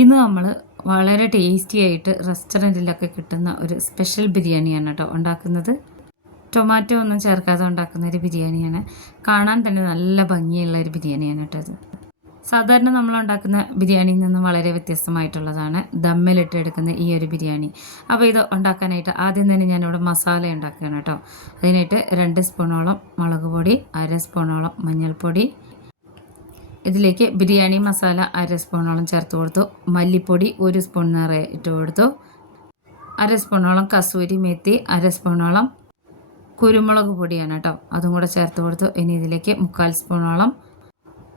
ഇന്ന് നമ്മൾ വളരെ ടേസ്റ്റി ആയിട്ട് റെസ്റ്റോറന്റിലൊക്കെ കിട്ടുന്ന ഒരു സ്പെഷ്യൽ ബിരിയാണിയാണ് കേട്ടോ ഉണ്ടാക്കുന്നത്. ടൊമാറ്റോ ഒന്നും ചേർക്കാതെ ഉണ്ടാക്കുന്ന ഒരു ബിരിയാണിയാണ്. കാണാൻ തന്നെ നല്ല ഭംഗിയുള്ള ഒരു ബിരിയാണിയാണ് കേട്ടോ അത് സാധാരണ നമ്മൾ ഉണ്ടാക്കുന്ന ബിരിയാണിയിൽ നിന്നും വളരെ വ്യത്യസ്തമായിട്ടുള്ളതാണ് ദമ്മിലിട്ട് എടുക്കുന്ന ഈ ഒരു ബിരിയാണി. അപ്പോൾ ഇത് ഉണ്ടാക്കാനായിട്ട് ആദ്യം തന്നെ ഞാനിവിടെ മസാല ഉണ്ടാക്കുകയാണ് കേട്ടോ. അതിനായിട്ട് രണ്ട് സ്പൂണോളം മുളക് പൊടി അര സ്പൂണോളം മഞ്ഞൾപ്പൊടി ഇതിലേക്ക് ബിരിയാണി മസാല അര സ്പൂണോളം ചേർത്ത് കൊടുത്തു. മല്ലിപ്പൊടി ഒരു സ്പൂൺ നിറയെ ഇട്ട് കൊടുത്തു. അര സ്പൂണോളം കസൂരി മെത്തി അര സ്പൂണോളം കുരുമുളക് പൊടിയാണ് കേട്ടോ. അതും കൂടെ ചേർത്ത് കൊടുത്തു. ഇനി ഇതിലേക്ക് മുക്കാൽ സ്പൂണോളം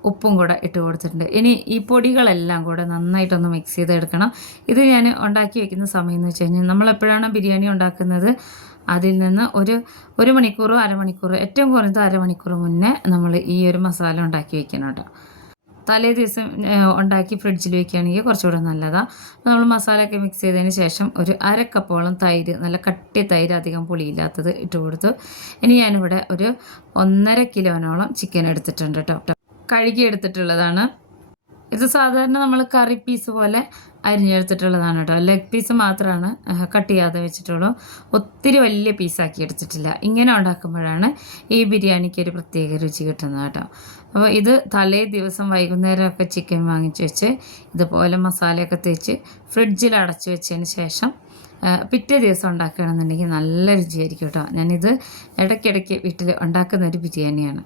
ഉപ്പും കൂടെ ഇട്ട് കൊടുത്തിട്ടുണ്ട്. ഇനി ഈ പൊടികളെല്ലാം കൂടെ നന്നായിട്ടൊന്ന് മിക്സ് ചെയ്തെടുക്കണം. ഇത് ഞാൻ ഉണ്ടാക്കി വെക്കുന്ന സമയം എന്ന് വെച്ച് കഴിഞ്ഞാൽ നമ്മളെപ്പോഴാണ് ബിരിയാണി ഉണ്ടാക്കുന്നത് അതിൽ നിന്ന് ഒരു ഒരു മണിക്കൂറോ അരമണിക്കൂറോ ഏറ്റവും കുറഞ്ഞത് അരമണിക്കൂർ മുന്നേ നമ്മൾ ഈ ഒരു മസാല ഉണ്ടാക്കി വെക്കണം കേട്ടോ. തലേ ദിവസം ഉണ്ടാക്കി ഫ്രിഡ്ജിൽ വെക്കുകയാണെങ്കിൽ കുറച്ചുകൂടെ നല്ലതാണ് നമ്മൾ മസാലയൊക്കെ മിക്സ് ചെയ്തതിന് ശേഷം ഒരു അര കപ്പോളം തൈര് നല്ല കട്ടി തൈര് അധികം പുളിയില്ലാത്തത് ഇട്ട് കൊടുത്തു. ഇനി ഞാനിവിടെ ഒരു ഒന്നര കിലോനോളം ചിക്കൻ എടുത്തിട്ടുണ്ട് കേട്ടോ കഴുകി എടുത്തിട്ടുള്ളതാണ്. ഇത് സാധാരണ നമ്മൾ കറി പീസ് പോലെ അരിഞ്ഞെടുത്തിട്ടുള്ളതാണ് കേട്ടോ. ലെഗ് പീസ് മാത്രമാണ് കട്ട് ചെയ്യാതെ വെച്ചിട്ടുള്ളൂ. ഒത്തിരി വലിയ പീസാക്കി എടുത്തിട്ടില്ല. ഇങ്ങനെ ഉണ്ടാക്കുമ്പോഴാണ് ഈ ബിരിയാണിക്ക് ഒരു പ്രത്യേക രുചി കിട്ടുന്നത് കേട്ടോ. അപ്പോൾ ഇത് തലേ ദിവസം വൈകുന്നേരമൊക്കെ ചിക്കൻ വാങ്ങിച്ച് വെച്ച് ഇതുപോലെ മസാലയൊക്കെ തേച്ച് ഫ്രിഡ്ജിൽ അടച്ചു വെച്ചതിന് ശേഷം പിറ്റേ ദിവസം ഉണ്ടാക്കുകയാണെന്നുണ്ടെങ്കിൽ നല്ല രുചിയായിരിക്കും കേട്ടോ. ഞാനിത് ഇടയ്ക്കിടയ്ക്ക് വീട്ടിൽ ഉണ്ടാക്കുന്ന ഒരു ബിരിയാണിയാണ്.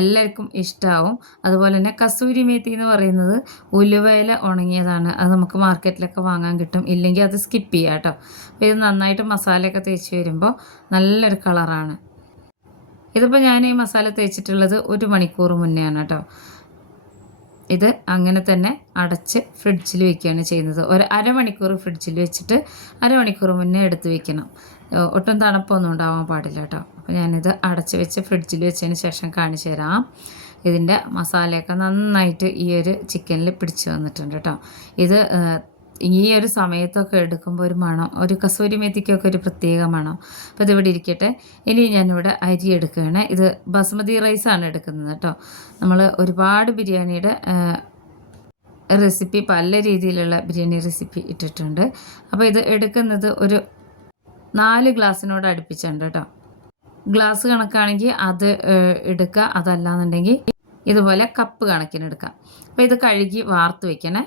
എല്ലാവർക്കും ഇഷ്ടമാവും അതുപോലെ തന്നെ കസൂരി മേത്തി എന്ന് പറയുന്നത് ഉലുവയില ഉണങ്ങിയതാണ്. അത് നമുക്ക് മാർക്കറ്റിലൊക്കെ വാങ്ങാൻ കിട്ടും. ഇല്ലെങ്കിൽ അത് സ്കിപ്പ് ചെയ്യാം കേട്ടോ. അപ്പോൾ ഇത് നന്നായിട്ട് മസാലയൊക്കെ തേച്ച് വരുമ്പോൾ നല്ലൊരു കളറാണ് ഇതിപ്പോൾ ഞാൻ ഈ മസാല തേച്ചിട്ടുള്ളത് ഒരു മണിക്കൂർ മുന്നെയാണ് കേട്ടോ. ഇത് അങ്ങനെ തന്നെ അടച്ച് ഫ്രിഡ്ജിൽ വെക്കുകയാണ് ചെയ്യുന്നത്. ഒരു അരമണിക്കൂർ ഫ്രിഡ്ജിൽ വെച്ചിട്ട് അരമണിക്കൂർ മുന്നേ എടുത്ത് വെക്കണം. ഒട്ടും തണുപ്പൊന്നും ഉണ്ടാവാൻ പാടില്ല കേട്ടോ. അപ്പോൾ ഞാനിത് അടച്ച് വെച്ച് ഫ്രിഡ്ജിൽ വെച്ചതിന് ശേഷം കാണിച്ചു തരാം. ഇതിന്റെ മസാലയൊക്കെ നന്നായിട്ട് ഈ ഒരു ചിക്കനിൽ പിടിച്ചു വന്നിട്ടുണ്ട് കേട്ടോ. ഇത് ഈ ഒരു സമയത്തൊക്കെ എടുക്കുമ്പോൾ ഒരു മണം ഒരു കസൂരി മെത്തിക്കൊക്കെ ഒരു പ്രത്യേക മണം. അപ്പോൾ ഇതിവിടെ ഇരിക്കട്ടെ. ഇനി ഞാനിവിടെ അരി എടുക്കുകയാണ്. ഇത് ബസുമതി റൈസാണ് എടുക്കുന്നത് കേട്ടോ. നമ്മൾ ഒരുപാട് ബിരിയാണിയുടെ റെസിപ്പി പല രീതിയിലുള്ള ബിരിയാണി റെസിപ്പി ഇട്ടിട്ടുണ്ട്. അപ്പോൾ ഇത് എടുക്കുന്നത് ഒരു നാല് ഗ്ലാസ്സിനോട് അടുപ്പിച്ചുണ്ട് കേട്ടോ. ഗ്ലാസ് കണക്കാണെങ്കിൽ അത് എടുക്കുക. അതല്ലാന്നുണ്ടെങ്കിൽ ഇതുപോലെ കപ്പ് കണക്കിന് എടുക്കാം അപ്പോൾ ഇത് കഴുകി വാർത്ത് വെക്കണേ.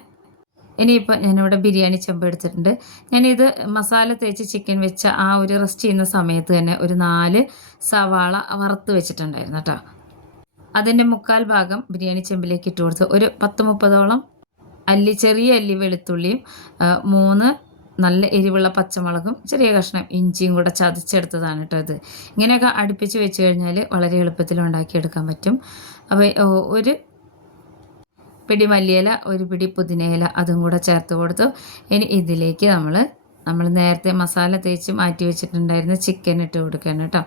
ഇനിയിപ്പോൾ ഞാനിവിടെ ബിരിയാണി ചെമ്പ് എടുത്തിട്ടുണ്ട്. ഞാനിത് മസാല തേച്ച് ചിക്കൻ വെച്ച ആ ഒരു റെസ്റ്റ് ചെയ്യുന്ന സമയത്ത് തന്നെ ഒരു നാല് സവാള വറുത്ത് വെച്ചിട്ടുണ്ടായിരുന്നു കേട്ടോ അതിന്റെ മുക്കാൽ ഭാഗം ബിരിയാണി ചെമ്പിലേക്ക് ഇട്ട് കൊടുത്ത് ഒരു പത്ത് മുപ്പതോളം അല്ലി ചെറിയ അല്ലി വെളുത്തുള്ളിയും മൂന്ന് നല്ല എരിവുള്ള പച്ചമുളകും ചെറിയ കഷ്ണം ഇഞ്ചിയും കൂടെ ചതച്ചെടുത്തതാണ് കേട്ടോ ഇത്. ഇങ്ങനെയൊക്കെ അടുപ്പിച്ച് വെച്ച് കഴിഞ്ഞാൽ വളരെ എളുപ്പത്തിൽ ഉണ്ടാക്കിയെടുക്കാൻ പറ്റും. അപ്പോൾ ഒരു പിടി മല്ലിയില ഒരു പിടി പുതിനയില അതും കൂടെ ചേർത്ത് കൊടുത്തു. ഇനി ഇതിലേക്ക് നമ്മൾ നമ്മൾ നേരത്തെ മസാല തേച്ച് മാറ്റി വെച്ചിട്ടുണ്ടായിരുന്ന ചിക്കൻ ഇട്ട് കൊടുക്കുകയാണ് കേട്ടോ.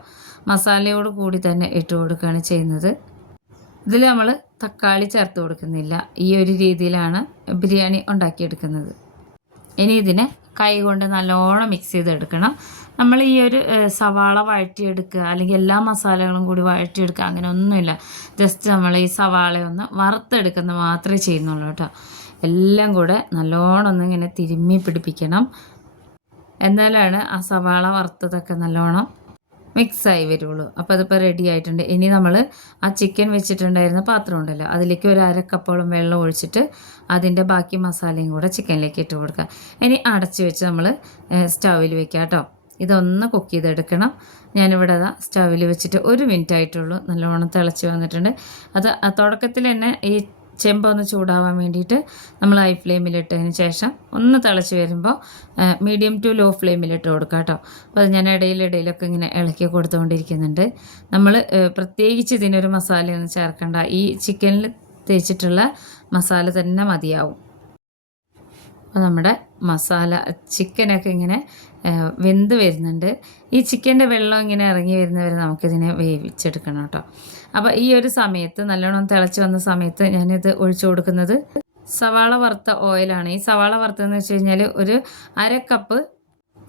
മസാലയോട് കൂടി തന്നെ ഇട്ട് കൊടുക്കുകയാണ് ചെയ്യുന്നത്. ഇതിൽ നമ്മൾ തക്കാളി ചേർത്ത് കൊടുക്കുന്നില്ല. ഈ ഒരു രീതിയിലാണ് ബിരിയാണി ഉണ്ടാക്കിയെടുക്കുന്നത്. ഇനി ഇതിനെ കൈ കൊണ്ട് നല്ലോണം മിക്സ് ചെയ്തെടുക്കണം. നമ്മൾ ഈ ഒരു സവാള വഴറ്റിയെടുക്കുക അല്ലെങ്കിൽ എല്ലാ മസാലകളും കൂടി വഴറ്റിയെടുക്കുക അങ്ങനെ ഒന്നുമില്ല. ജസ്റ്റ് നമ്മൾ ഈ സവാള ഒന്ന് വറുത്തെടുക്കുന്ന മാത്രമേ ചെയ്യുന്നുള്ളൂ കേട്ടോ. എല്ലാം കൂടെ നല്ലോണം ഒന്ന് ഇങ്ങനെ തിരുമ്മി പിടിപ്പിക്കണം. എന്നാലാണ് ആ സവാള വറുത്തതൊക്കെ നല്ലോണം മിക്സായി വരുള്ളൂ. അപ്പോൾ അതിപ്പോൾ റെഡി ആയിട്ടുണ്ട്. ഇനി നമ്മൾ ആ ചിക്കൻ വെച്ചിട്ടുണ്ടായിരുന്ന പാത്രം ഉണ്ടല്ലോ അതിലേക്ക് ഒരു അരക്കപ്പോളം വെള്ളം ഒഴിച്ചിട്ട് അതിന്റെ ബാക്കി മസാലയും കൂടെ ചിക്കനിലേക്ക് ഇട്ട് കൊടുക്കുക. ഇനി അടച്ച് വെച്ച് നമ്മൾ സ്റ്റൗവിൽ വെക്കുക കേട്ടോ. ഇതൊന്ന് കുക്ക് ചെയ്തെടുക്കണം. ഞാനിവിടെ അതാ സ്റ്റൗവിൽ വെച്ചിട്ട് ഒരു മിനിറ്റ് ആയിട്ടുള്ളൂ. നല്ലോണം തിളച്ച് വന്നിട്ടുണ്ട്. അത് തുടക്കത്തിൽ തന്നെ ഈ ചെമ്പ് ഒന്ന് ചൂടാവാൻ വേണ്ടിയിട്ട് നമ്മൾ ഹൈ ഫ്ലെയിമിലിട്ടതിന് ശേഷം ഒന്ന് തിളച്ച് വരുമ്പോൾ മീഡിയം ടു ലോ ഫ്ലെയിമിലിട്ട് കൊടുക്കുക കേട്ടോ. അപ്പോൾ അത് ഞാൻ ഇടയിലിടയിലൊക്കെ ഇങ്ങനെ ഇളക്കി കൊടുത്തുകൊണ്ടിരിക്കുന്നുണ്ട്. നമ്മൾ പ്രത്യേകിച്ച് ഇതിനൊരു മസാലയൊന്നും ചേർക്കണ്ട. ഈ ചിക്കനിൽ തേച്ചിട്ടുള്ള മസാല തന്നെ മതിയാവും. അപ്പോൾ നമ്മുടെ മസാല ചിക്കനൊക്കെ ഇങ്ങനെ വെന്ത് വരുന്നുണ്ട്. ഈ ചിക്കന്റെ വെള്ളം ഇങ്ങനെ ഇറങ്ങി വരുന്നവരെ നമുക്കിതിനെ വേവിച്ചെടുക്കണം കേട്ടോ. അപ്പോൾ ഈ ഒരു സമയത്ത് നല്ലോണം തിളച്ച് വന്ന സമയത്ത് ഞാനിത് ഒഴിച്ചു കൊടുക്കുന്നത് സവാള വറുത്ത ഓയിലാണ് ഈ സവാള വറുത്തതെന്ന് വെച്ച് കഴിഞ്ഞാൽ ഒരു അര കപ്പ്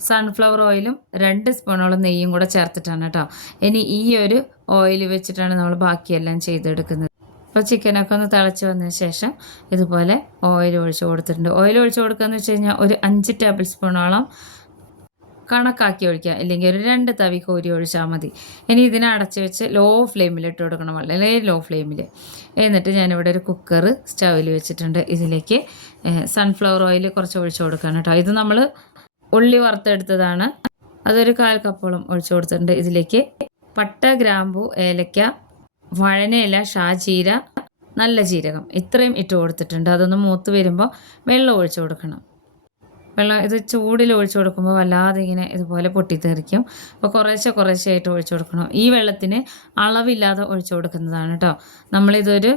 സൺഫ്ലവർ ഓയിലും രണ്ട് സ്പൂണോളം നെയ്യും കൂടെ ചേർത്തിട്ടാണ് കേട്ടോ. ഇനി ഈ ഒരു ഓയിൽ വെച്ചിട്ടാണ് നമ്മൾ ബാക്കിയെല്ലാം ചെയ്തെടുക്കുന്നത്. അപ്പോൾ ചിക്കനൊക്കെ ഒന്ന് തിളച്ച് വന്നതിന് ശേഷം ഇതുപോലെ ഓയിൽ ഒഴിച്ച് കൊടുത്തിട്ടുണ്ട്. ഓയിൽ ഒഴിച്ച് കൊടുക്കുകയെന്ന് വെച്ച് കഴിഞ്ഞാൽ ഒരു അഞ്ച് ടേബിൾ സ്പൂണോളം കണക്കാക്കി ഒഴിക്കുക അല്ലെങ്കിൽ ഒരു രണ്ട് തവി കോരി ഒഴിച്ചാൽ മതി. ഇനി ഇതിനെ അടച്ച് വെച്ച് ലോ ഫ്ലെയിമിൽ ഇട്ട് കൊടുക്കണം. വളരെ ലോ ഫ്ലെയിമിൽ എന്നിട്ട് ഞാനിവിടെ ഒരു കുക്കർ സ്റ്റൗവിൽ വെച്ചിട്ടുണ്ട്. ഇതിലേക്ക് സൺഫ്ലവർ ഓയിൽ കുറച്ച് ഒഴിച്ചു കൊടുക്കണം കേട്ടോ. ഇത് നമ്മൾ ഉള്ളി വറുത്തെടുത്തതാണ്. അതൊരു കാൽ കപ്പോളം ഒഴിച്ചു കൊടുത്തിട്ടുണ്ട്. ഇതിലേക്ക് പട്ട ഗ്രാമ്പു ഏലക്ക വഴനയില ഷാജീര നല്ല ജീരകം ഇത്രയും ഇട്ട് കൊടുത്തിട്ടുണ്ട്. അതൊന്ന് മൂത്ത് വരുമ്പോൾ വെള്ളം ഒഴിച്ചു കൊടുക്കണം. വെള്ളം ഇത് ചൂടിൽ ഒഴിച്ചു കൊടുക്കുമ്പോൾ വല്ലാതെ ഇങ്ങനെ ഇതുപോലെ പൊട്ടിത്തെറിക്കും. അപ്പോൾ കുറേശ്ശെ കുറേശ്ശെ ആയിട്ട് ഒഴിച്ചു കൊടുക്കണം. ഈ വെള്ളത്തിന് അളവില്ലാതെ ഒഴിച്ചു കൊടുക്കുന്നതാണ് കേട്ടോ. നമ്മളിതൊരു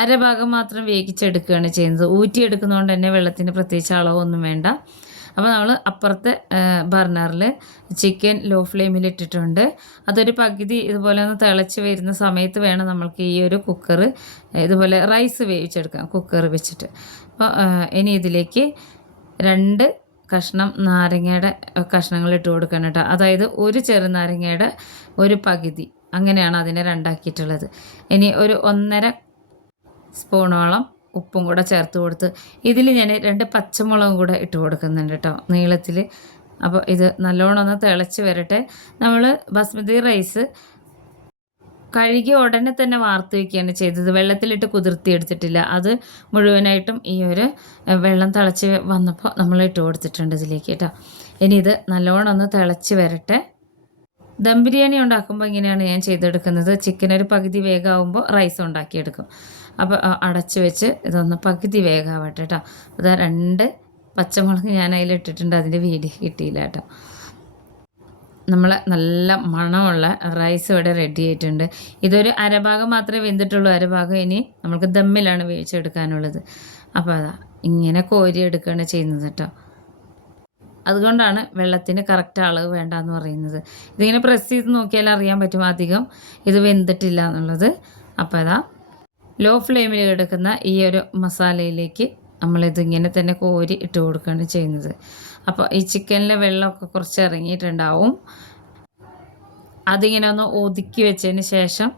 അരഭാഗം മാത്രം വേവിച്ചെടുക്കുകയാണ് ചെയ്യുന്നത്. ഊറ്റിയെടുക്കുന്നതുകൊണ്ട് തന്നെ വെള്ളത്തിന് പ്രത്യേകിച്ച് അളവൊന്നും വേണ്ട. അപ്പോൾ നമ്മൾ അപ്പുറത്തെ ബർണറിൽ ചിക്കൻ ലോ ഫ്ലെയിമിൽ ഇട്ടിട്ടുണ്ട്. അതൊരു പകുതി ഇതുപോലെ ഒന്ന് തിളച്ച് വരുന്ന സമയത്ത് വേണം നമ്മൾക്ക് ഈ ഒരു കുക്കർ ഇതുപോലെ റൈസ് വേവിച്ചെടുക്കാം കുക്കർ വെച്ചിട്ട്. അപ്പോൾ ഇനി ഇതിലേക്ക് രണ്ട് കഷ്ണം നാരങ്ങയുടെ കഷ്ണങ്ങൾ ഇട്ട് കൊടുക്കണം കേട്ടോ. അതായത് ഒരു ചെറുനാരങ്ങയുടെ ഒരു പകുതി അങ്ങനെയാണ് അതിനെ രണ്ടാക്കിയിട്ടുള്ളത്. ഇനി ഒരു ഒന്നര സ്പൂണോളം ഉപ്പും കൂടെ ചേർത്ത് കൊടുത്ത് ഇതിൽ ഞാൻ രണ്ട് പച്ചമുളകും കൂടെ ഇട്ട് കൊടുക്കുന്നുണ്ട് കേട്ടോ നീളത്തിൽ. അപ്പോൾ ഇത് നല്ലോണം ഒന്ന് തിളച്ച് വരട്ടെ. നമ്മൾ ബസ്മതി റൈസ് കഴുകി ഉടനെ തന്നെ വാർത്ത് വയ്ക്കുകയാണ് ചെയ്തത്. വെള്ളത്തിലിട്ട് കുതിർത്തി എടുത്തിട്ടില്ല. അത് മുഴുവനായിട്ടും ഈ ഒരു വെള്ളം തിളച്ച് വന്നപ്പോൾ നമ്മൾ ഇട്ട് കൊടുത്തിട്ടുണ്ട് ഇതിലേക്ക് കേട്ടോ. ഇനി ഇത് നല്ലോണം ഒന്ന് തിളച്ച് വരട്ടെ. ദം ബിരിയാണി ഉണ്ടാക്കുമ്പോൾ ഇങ്ങനെയാണ് ഞാൻ ചെയ്തെടുക്കുന്നത്. ചിക്കൻ ഒരു പകുതി വേഗമാകുമ്പോൾ റൈസ് ഉണ്ടാക്കിയെടുക്കും. അപ്പോൾ അടച്ച് വെച്ച് ഇതൊന്ന് പകുതി വേഗമാവട്ടെ കേട്ടോ. അതാ രണ്ട് പച്ചമുളക് ഞാൻ അതിലിട്ടിട്ടുണ്ട്. അതിന്റെ വീഡിയോ കിട്ടിയില്ല കേട്ടോ. നമ്മൾ നല്ല മണമുള്ള റൈസ് ഇവിടെ റെഡി ആയിട്ടുണ്ട്. ഇതൊരു അരഭാഗം മാത്രമേ വെന്തിട്ടുള്ളൂ. അരഭാഗം ഇനി നമ്മൾക്ക് ദമ്മിലാണ് വേവിച്ചെടുക്കാനുള്ളത്. അപ്പോൾ അതാ ഇങ്ങനെ കോരി എടുക്കുകയാണ് ചെയ്യുന്നത് കേട്ടോ. അതുകൊണ്ടാണ് വെള്ളത്തിന് കറക്റ്റ് അളവ് വേണ്ട എന്ന് പറയുന്നത്. ഇതിങ്ങനെ പ്രസ് ചെയ്ത് നോക്കിയാൽ അറിയാൻ പറ്റും അധികം ഇത് വെന്തിട്ടില്ല എന്നുള്ളത്. അപ്പോൾ അതാ ലോ ഫ്ലെയിമിൽ എടുക്കുന്ന ഈ ഒരു മസാലയിലേക്ക് നമ്മളിതിങ്ങനെ തന്നെ കോരി ഇട്ട് കൊടുക്കുകയാണ് ചെയ്യുന്നത്. അപ്പോൾ ഈ ചിക്കനിലെ വെള്ളമൊക്കെ കുറച്ച് ഇറങ്ങിയിട്ടുണ്ടാവും. അതിങ്ങനെ ഒന്ന് ഒതുക്കി വെച്ചതിന് ശേഷം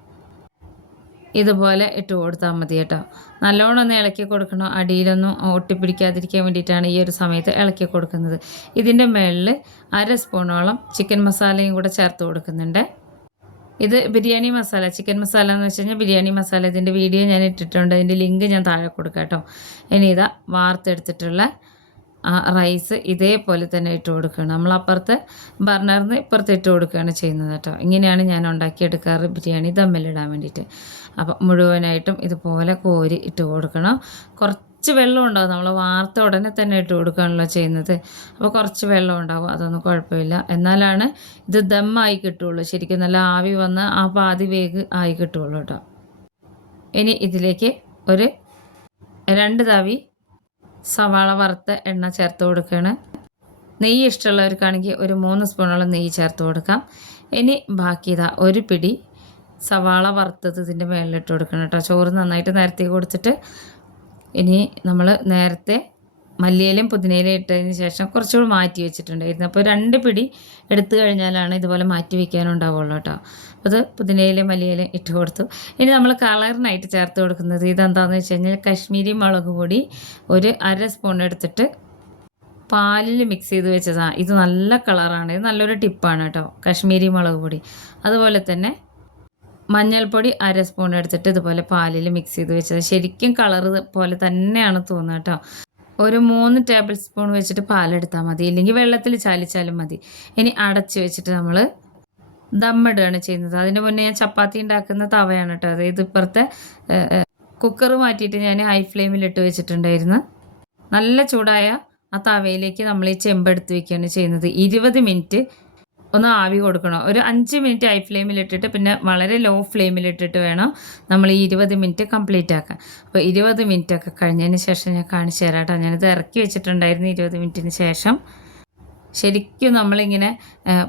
ഇതുപോലെ ഇട്ട് കൊടുത്താൽ മതി കേട്ടോ. നല്ലോണം ഒന്ന് ഇളക്കി കൊടുക്കണം. അടിയിലൊന്നും ഒട്ടിപ്പിടിക്കാതിരിക്കാൻ വേണ്ടിയിട്ടാണ് ഈ ഒരു സമയത്ത് ഇളക്കി കൊടുക്കുന്നത്. ഇതിന്റെ മുകളിൽ അര സ്പൂണോളം ചിക്കൻ മസാലയും കൂടെ ചേർത്ത് കൊടുക്കുന്നുണ്ട്. ഇത് ബിരിയാണി മസാല. ചിക്കൻ മസാല എന്ന് വെച്ച് കഴിഞ്ഞാൽ ബിരിയാണി മസാല ഇതിന്റെ വീഡിയോ ഞാൻ ഇട്ടിട്ടുണ്ട്. അതിന്റെ ലിങ്ക് ഞാൻ താഴെ കൊടുക്കാം കേട്ടോ. ഇനി ഇതാ വാർത്തെടുത്തിട്ടുള്ള ആ റൈസ് ഇതേപോലെ തന്നെ ഇട്ട് കൊടുക്കുകയാണ്. നമ്മൾ അപ്പുറത്ത് ബർണറിന് ഇപ്പുറത്ത് ഇട്ട് കൊടുക്കുകയാണ് ചെയ്യുന്നത് കേട്ടോ. ഇങ്ങനെയാണ് ഞാൻ ഉണ്ടാക്കിയെടുക്കാറ് ബിരിയാണി ദമ്മിലിടാൻ വേണ്ടിയിട്ട്. അപ്പം മുഴുവനായിട്ടും ഇതുപോലെ കോരി ഇട്ട് കൊടുക്കണം. കുറച്ച് വെള്ളം ഉണ്ടാവും. നമ്മൾ വാർത്ത ഉടനെ തന്നെ ഇട്ട് കൊടുക്കുകയാണല്ലോ ചെയ്യുന്നത്. അപ്പോൾ കുറച്ച് വെള്ളം ഉണ്ടാവും. അതൊന്നും കുഴപ്പമില്ല. എന്നാലാണ് ഇത് ദമ്മായി കിട്ടുള്ളൂ ശരിക്കും നല്ല ആവി വന്ന് ആ പാതി വേഗ് ആയി കിട്ടുള്ളൂ കേട്ടോ. ഇനി ഇതിലേക്ക് ഒരു രണ്ട് തവി സവാള വറുത്ത എണ്ണ ചേർത്ത് കൊടുക്കുകയാണ് നെയ്യ് ഇഷ്ടമുള്ളവർക്കാണെങ്കിൽ ഒരു മൂന്ന് സ്പൂണോളം നെയ്യ് ചേർത്ത് കൊടുക്കാം. ഇനി ബാക്കി ഇതാ ഒരു പിടി സവാള വറുത്തത് ഇതിന്റെ മേളിലിട്ട് കൊടുക്കണം കേട്ടോ. ചോറ് നന്നായിട്ട് നിരത്തി കൊടുത്തിട്ട് ഇനി നമ്മൾ നേരത്തെ മല്ലിയിലും പുതിനയിലും ഇട്ടതിന് ശേഷം കുറച്ചുകൂടി മാറ്റി വെച്ചിട്ടുണ്ടായിരുന്നു. അപ്പോൾ രണ്ട് പിടി എടുത്തു കഴിഞ്ഞാലാണ് ഇതുപോലെ മാറ്റി വയ്ക്കാനുണ്ടാവുള്ളൂ കേട്ടോ. അത് പുതിനയിലും മല്ലിയിലും ഇട്ട് കൊടുത്തു. ഇനി നമ്മൾ കളറിനായിട്ട് ചേർത്ത് കൊടുക്കുന്നത് ഇതെന്താണെന്ന് വെച്ച് കഴിഞ്ഞാൽ കശ്മീരി മുളക് പൊടി ഒരു അര സ്പൂൺ എടുത്തിട്ട് പാലിൽ മിക്സ് ചെയ്ത് വെച്ചതാണ് ഇത് നല്ല കളറാണ്. ഇത് നല്ലൊരു ടിപ്പാണ് കേട്ടോ കശ്മീരി മുളക് പൊടി. അതുപോലെ തന്നെ മഞ്ഞൾപ്പൊടി അര സ്പൂൺ എടുത്തിട്ട് ഇതുപോലെ പാലിൽ മിക്സ് ചെയ്ത് വെച്ചത്. ശരിക്കും കളർ പോലെ തന്നെയാണ് തോന്നുക കേട്ടോ. ഒരു മൂന്ന് ടേബിൾ സ്പൂൺ വെച്ചിട്ട് പാലെടുത്താൽ മതി. ഇല്ലെങ്കിൽ വെള്ളത്തിൽ ചാലിച്ചാലും മതി. ഇനി അടച്ച് വെച്ചിട്ട് നമ്മൾ ദമ്മിടുകയാണ് ചെയ്യുന്നത്. അതിന് മുന്നേ ഞാൻ ചപ്പാത്തി ഉണ്ടാക്കുന്ന തവയാണ് കേട്ടോ. അതായത് ഇപ്പുറത്തെ കുക്കർ മാറ്റിയിട്ട് ഞാൻ ഹൈ ഫ്ലെയിമിൽ ഇട്ട് വെച്ചിട്ടുണ്ടായിരുന്നു. നല്ല ചൂടായ ആ തവയിലേക്ക് നമ്മൾ ഈ ചെമ്പെടുത്ത് വെക്കുകയാണ് ചെയ്യുന്നത്. ഇരുപത് മിനിറ്റ് ഒന്ന് ആവി കൊടുക്കണം. ഒരു അഞ്ച് മിനിറ്റ് ഹൈ ഫ്ലെയിമിൽ ഇട്ടിട്ട് പിന്നെ വളരെ ലോ ഫ്ലെയിമിൽ ഇട്ടിട്ട് വേണം നമ്മൾ ഈ ഇരുപത് മിനിറ്റ് കംപ്ലീറ്റ് ആക്കാൻ. അപ്പോൾ ഇരുപത് മിനിറ്റ് ഒക്കെ കഴിഞ്ഞതിന് ശേഷം ഞാൻ കാണിച്ചു തരാം കേട്ടോ. ഞാനിത് ഇറക്കി വെച്ചിട്ടുണ്ടായിരുന്നു ഇരുപത് മിനിറ്റിന് ശേഷം. ശരിക്കും നമ്മളിങ്ങനെ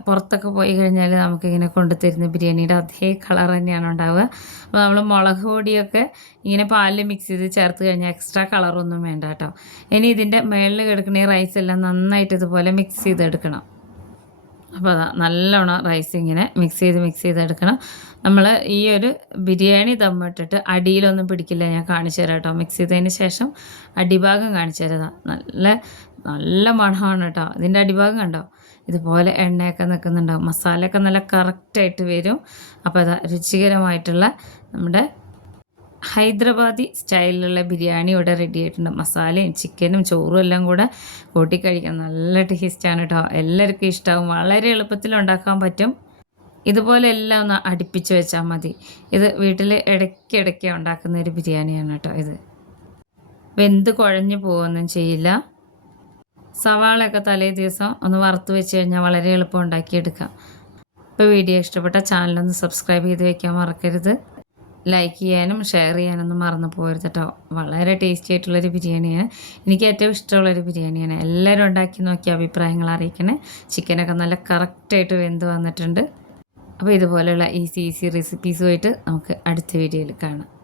പുറത്തൊക്കെ പോയി കഴിഞ്ഞാൽ നമുക്കിങ്ങനെ കൊണ്ടുതരുന്ന ബിരിയാണിയുടെ അതേ കളർ തന്നെയാണ് ഉണ്ടാവുക. അപ്പോൾ നമ്മൾ മുളക് പൊടിയൊക്കെ ഇങ്ങനെ പാലിൽ മിക്സ് ചെയ്ത് ചേർത്ത് കഴിഞ്ഞാൽ എക്സ്ട്രാ കളറൊന്നും വേണ്ട കേട്ടോ. ഇനി ഇതിന്റെ മുകളിൽ കിടക്കുന്ന ഈ റൈസ് എല്ലാം നന്നായിട്ട് ഇതുപോലെ മിക്സ് ചെയ്തെടുക്കണം. അപ്പോൾ അതാ നല്ലോണം റൈസ് ഇങ്ങനെ മിക്സ് ചെയ്ത് മിക്സ് ചെയ്തെടുക്കണം. നമ്മൾ ഈ ഒരു ബിരിയാണി ദമ്മിട്ടിട്ട് അടിയിലൊന്നും പിടിക്കില്ല. ഞാൻ കാണിച്ചു തരാം കേട്ടോ. മിക്സ് ചെയ്തതിന് ശേഷം അടിഭാഗം കാണിച്ചു തരാം. നല്ല നല്ല മണമാണ് കേട്ടോ. ഇതിന്റെ അടിഭാഗം കണ്ടോ? ഇതുപോലെ എണ്ണയൊക്കെ നിൽക്കുന്നുണ്ടാവും. മസാലയൊക്കെ നല്ല കറക്റ്റായിട്ട് വരും. അപ്പോൾ അതാ രുചികരമായിട്ടുള്ള നമ്മുടെ ഹൈദരാബാദി സ്റ്റൈലിലുള്ള ബിരിയാണി ഇവിടെ റെഡി ആയിട്ടുണ്ട്. മസാലയും ചിക്കനും ചോറും എല്ലാം കൂടെ കൂട്ടിക്കഴിക്കാൻ നല്ല ടേസ്റ്റാണ് കേട്ടോ എല്ലാവർക്കും ഇഷ്ടമാവും വളരെ എളുപ്പത്തിൽ ഉണ്ടാക്കാൻ പറ്റും. ഇതുപോലെ എല്ലാം ഒന്ന് അടുപ്പിച്ച് വെച്ചാൽ മതി. ഇത് വീട്ടിൽ ഇടയ്ക്കിടയ്ക്ക് ഉണ്ടാക്കുന്ന ഒരു ബിരിയാണിയാണ് കേട്ടോ ഇത്. വെന്ത് കുഴഞ്ഞു പോവുകയൊന്നും ചെയ്യില്ല. സവാളയൊക്കെ തലേ ദിവസം ഒന്ന് വറുത്ത് വെച്ച് കഴിഞ്ഞാൽ വളരെ എളുപ്പം ഉണ്ടാക്കിയെടുക്കാം. ഇപ്പോൾ വീഡിയോ ഇഷ്ടപ്പെട്ട ചാനലൊന്ന് സബ്സ്ക്രൈബ് ചെയ്ത് വയ്ക്കാൻ മറക്കരുത്. ലൈക്ക് ചെയ്യാനും ഷെയർ ചെയ്യാനൊന്നും മറന്നു പോകരുത് കേട്ടോ വളരെ ടേസ്റ്റി ആയിട്ടുള്ളൊരു ബിരിയാണിയാണ്. എനിക്ക് ഏറ്റവും ഇഷ്ടമുള്ളൊരു ബിരിയാണിയാണ്. എല്ലാവരും ഉണ്ടാക്കി നോക്കി അഭിപ്രായങ്ങൾ അറിയിക്കണേ. ചിക്കനൊക്കെ നല്ല കറക്റ്റായിട്ട് വെന്ത് വന്നിട്ടുണ്ട്. അപ്പോൾ ഇതുപോലെയുള്ള ഈസി ഈസി റെസിപ്പീസുമായിട്ട് നമുക്ക് അടുത്ത വീഡിയോയിൽ കാണാം.